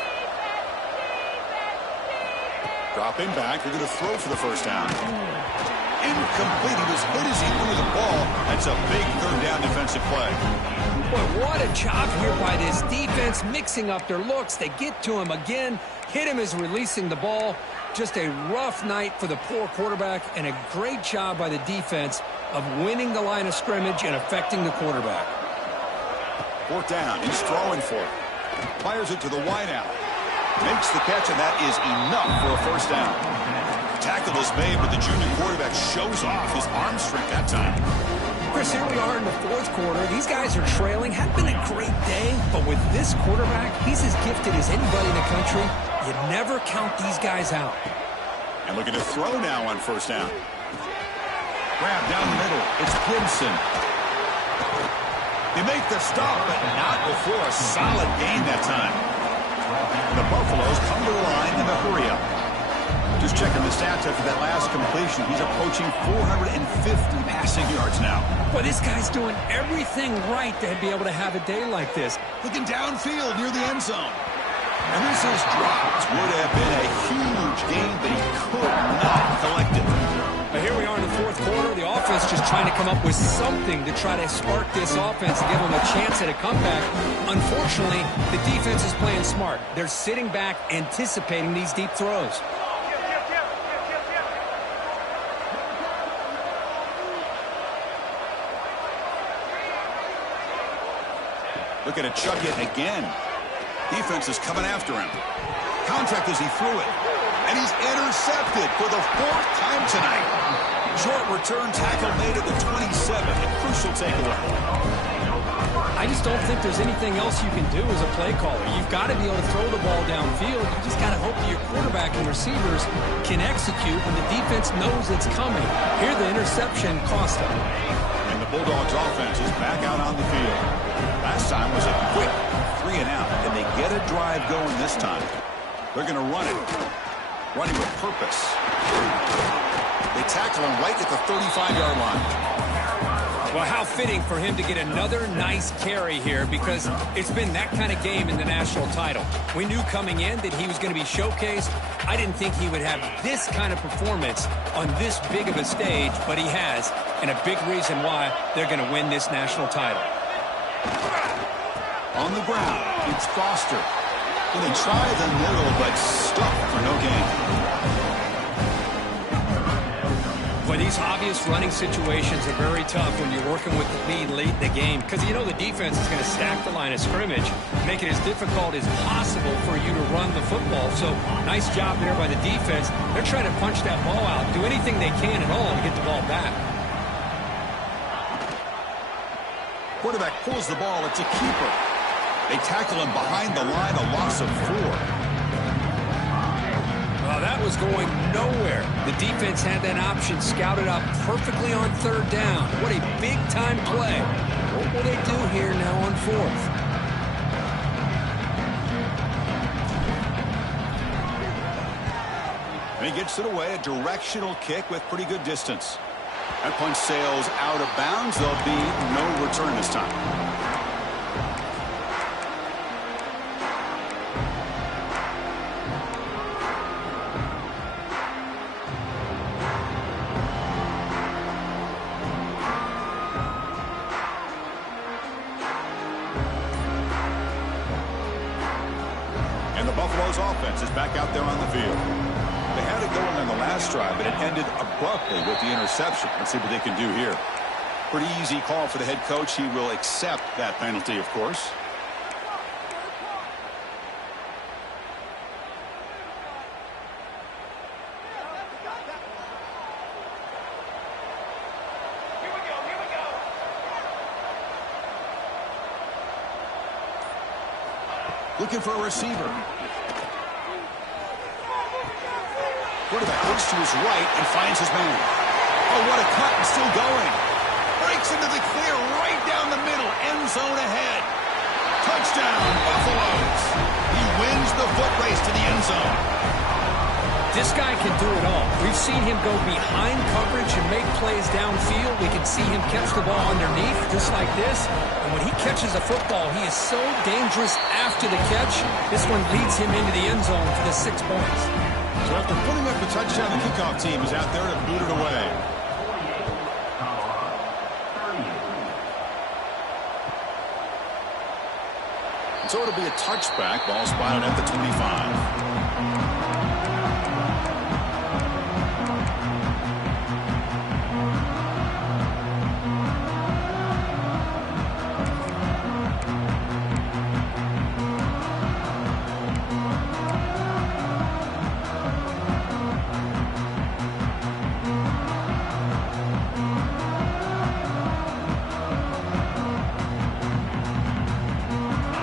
Drop in back. They're going to throw for the 1st down. Incomplete. He was hit as he threw the ball. That's a big third down defensive play. Boy, what a job here by this defense, mixing up their looks. They get to him again, hit him as releasing the ball. Just a rough night for the poor quarterback, and a great job by the defense of winning the line of scrimmage and affecting the quarterback. Fourth down. He's throwing for it. Fires it to the wideout. Makes the catch, and that is enough for a first down. Tackle is made, but the junior quarterback shows off his arm strength that time. Chris, here we are in the fourth quarter. These guys are trailing. Had been a great day, but with this quarterback, he's as gifted as anybody in the country. You never count these guys out. And looking to throw now on first down. Grab down the middle. It's Gibson. They make the stop, but not before a solid gain that time. The Buffaloes come to the line in a hurry up. Just checking the stats after that last completion. He's approaching 450 passing yards now. Boy, this guy's doing everything right to be able to have a day like this. Looking downfield near the end zone. And this is dropped. Would have been a huge gain, but he could not collect it. But here we are in the fourth quarter. The offense just trying to come up with something to try to spark this offense and give them a chance at a comeback. Unfortunately, the defense is playing smart. They're sitting back, anticipating these deep throws. Looking to chuck it again. Defense is coming after him. Contact as he threw it. And he's intercepted for the fourth time tonight. Short return tackle made at the 27. A crucial takeaway. I just don't think there's anything else you can do as a play caller. You've got to be able to throw the ball downfield. You just got to hope that your quarterback and receivers can execute when the defense knows it's coming. Here the interception cost them. And the Bulldogs offense is back out on the field. Last time was a quick 3 and out, and they get a drive going this time. They're going to run it. Running with purpose. They tackle him right at the 35-yard line. Well, how fitting for him to get another nice carry here, because it's been that kind of game in the national title. We knew coming in that he was going to be showcased. I didn't think he would have this kind of performance on this big of a stage, but he has, and a big reason why they're going to win this national title. On the ground, it's Foster. And they try the middle, but stuck for no gain. Boy, these obvious running situations are very tough when you're working with the lead late in the game, because you know the defense is going to stack the line of scrimmage, make it as difficult as possible for you to run the football. So nice job there by the defense. They're trying to punch that ball out, do anything they can at all to get the ball back. Quarterback pulls the ball. It's a keeper. They tackle him behind the line, a loss of 4. Well, that was going nowhere. The defense had that option scouted out perfectly on third down. What a big-time play. What will they do here now on fourth? And he gets it away, a directional kick with pretty good distance. That punch sails out of bounds. There'll be no return this time. And the Buffaloes offense is back out there on the field. They had it going on the last drive, but it ended abruptly with the interception. Let's see what they can do here. Pretty easy call for the head coach. He will accept that penalty, of course. Looking for a receiver. Quarterback looks to his right and finds his man. Oh, what a cut, and still going. Breaks into the clear right down the middle. End zone ahead. Touchdown, Buffaloes. He wins the foot race to the end zone. This guy can do it all. We've seen him go behind coverage and make plays downfield. We can see him catch the ball underneath just like this. And when he catches a football, he is so dangerous after the catch. This one leads him into the end zone for the 6 points. So after putting up the touchdown, the kickoff team is out there to boot it away. So it'll be a touchback. Ball spotted at the 25.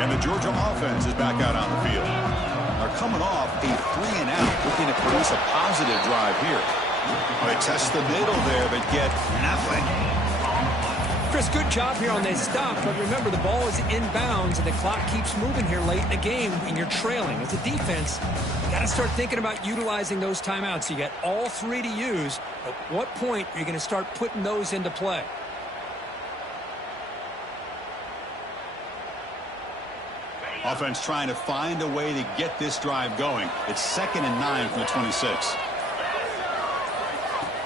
The Georgia offense is back out on the field. They're coming off a 3-and-out, looking to produce a positive drive here. They test the middle there, but get nothing. Chris, good job here on this stop, but remember the ball is inbounds and the clock keeps moving here late in the game and you're trailing. As a defense, you got to start thinking about utilizing those timeouts. You got all three to use. At what point are you going to start putting those into play? Offense trying to find a way to get this drive going. It's 2nd and 9 from the 26.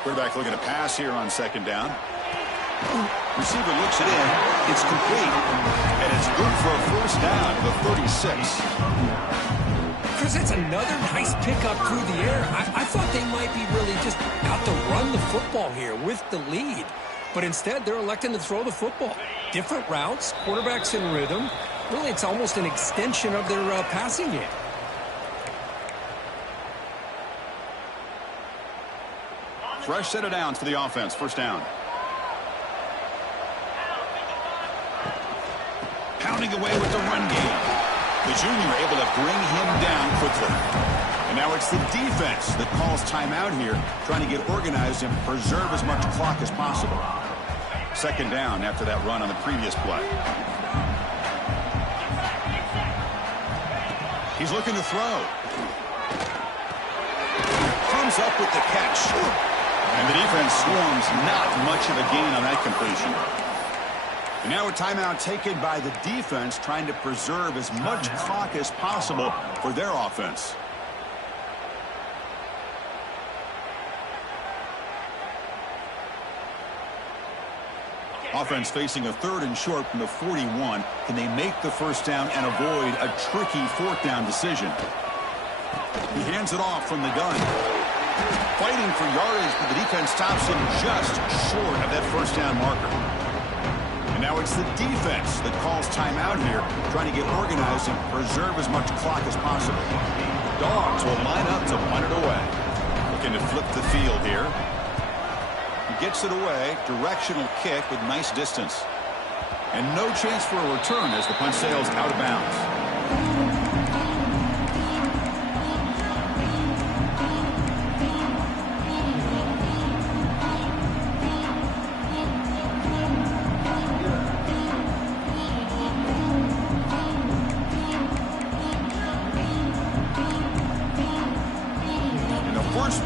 Quarterback looking to pass here on 2nd down. Receiver looks it in. It's complete. And it's good for a first down to the 36. Chris, it's another nice pickup through the air. I thought they might be really just out to run the football here with the lead. But instead, they're electing to throw the football. Different routes, quarterbacks in rhythm. Really, it's almost an extension of their passing game. Fresh set of downs for the offense. First down. Pounding away with the run game. The junior able to bring him down quickly. And now it's the defense that calls timeout here, trying to get organized and preserve as much clock as possible. 2nd down after that run on the previous play. He's looking to throw. Comes up with the catch. And the defense swarms, not much of a gain on that completion. And now a timeout taken by the defense, trying to preserve as much clock as possible for their offense. Offense facing a 3rd and short from the 41. Can they make the first down and avoid a tricky 4th down decision? He hands it off from the gun. Fighting for yardage, but the defense stops him just short of that first down marker. And now it's the defense that calls timeout here, trying to get organized and preserve as much clock as possible. Dogs will line up to punt it away. Looking to flip the field here. Gets it away. Directional kick with nice distance. And no chance for a return as the punt sails out of bounds.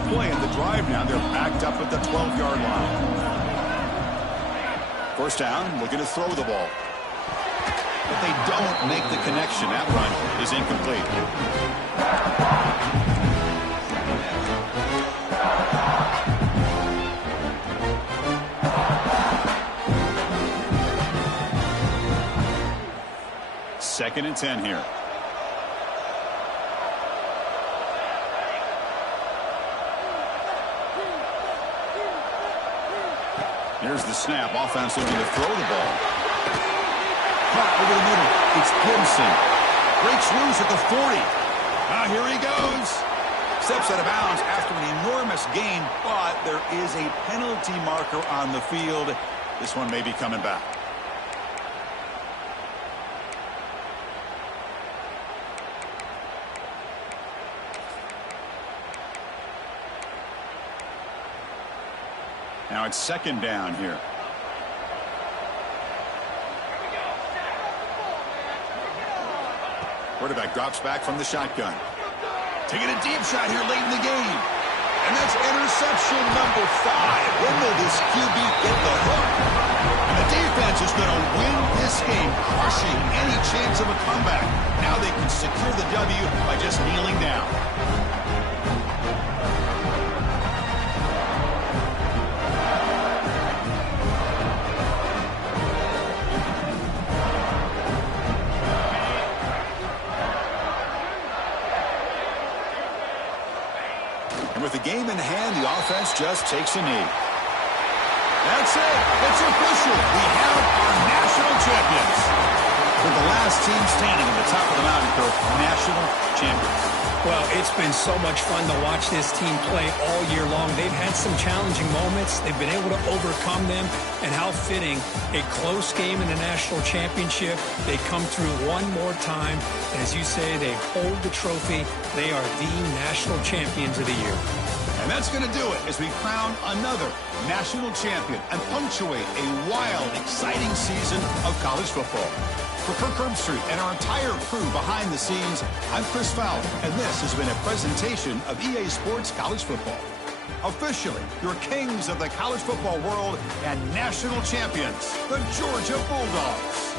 Play at the drive now. They're backed up at the 12-yard line. First down, looking to throw the ball. But they don't make the connection. That run is incomplete. Second and 10 here. Here's the snap. Offense looking to throw the ball. Caught over the middle. It's Gibson. Breaks loose at the 40. Here he goes. Steps out of bounds after an enormous gain, but there is a penalty marker on the field. This one may be coming back. Now it's 2nd down here. Quarterback drops back from the shotgun. Taking a deep shot here late in the game. And that's interception number 5. When will this QB get the hook? And the defense is going to win this game, crushing any chance of a comeback. Now they can secure the W by just kneeling down. game in hand, the offense just takes a knee. That's it. It's official. We have our national champions. With the last team standing at the top of the mountain, Kirk, national champions. Well, it's been so much fun to watch this team play all year long. They've had some challenging moments. They've been able to overcome them. And how fitting, a close game in the national championship. They come through one more time. And as you say, they hold the trophy. They are the national champions of the year. And that's going to do it as we crown another national champion and punctuate a wild, exciting season of college football. For Kirk Herbstreit and our entire crew behind the scenes, I'm Chris Fowler, and this has been a presentation of EA Sports College Football. Officially, your kings of the college football world and national champions, the Georgia Bulldogs.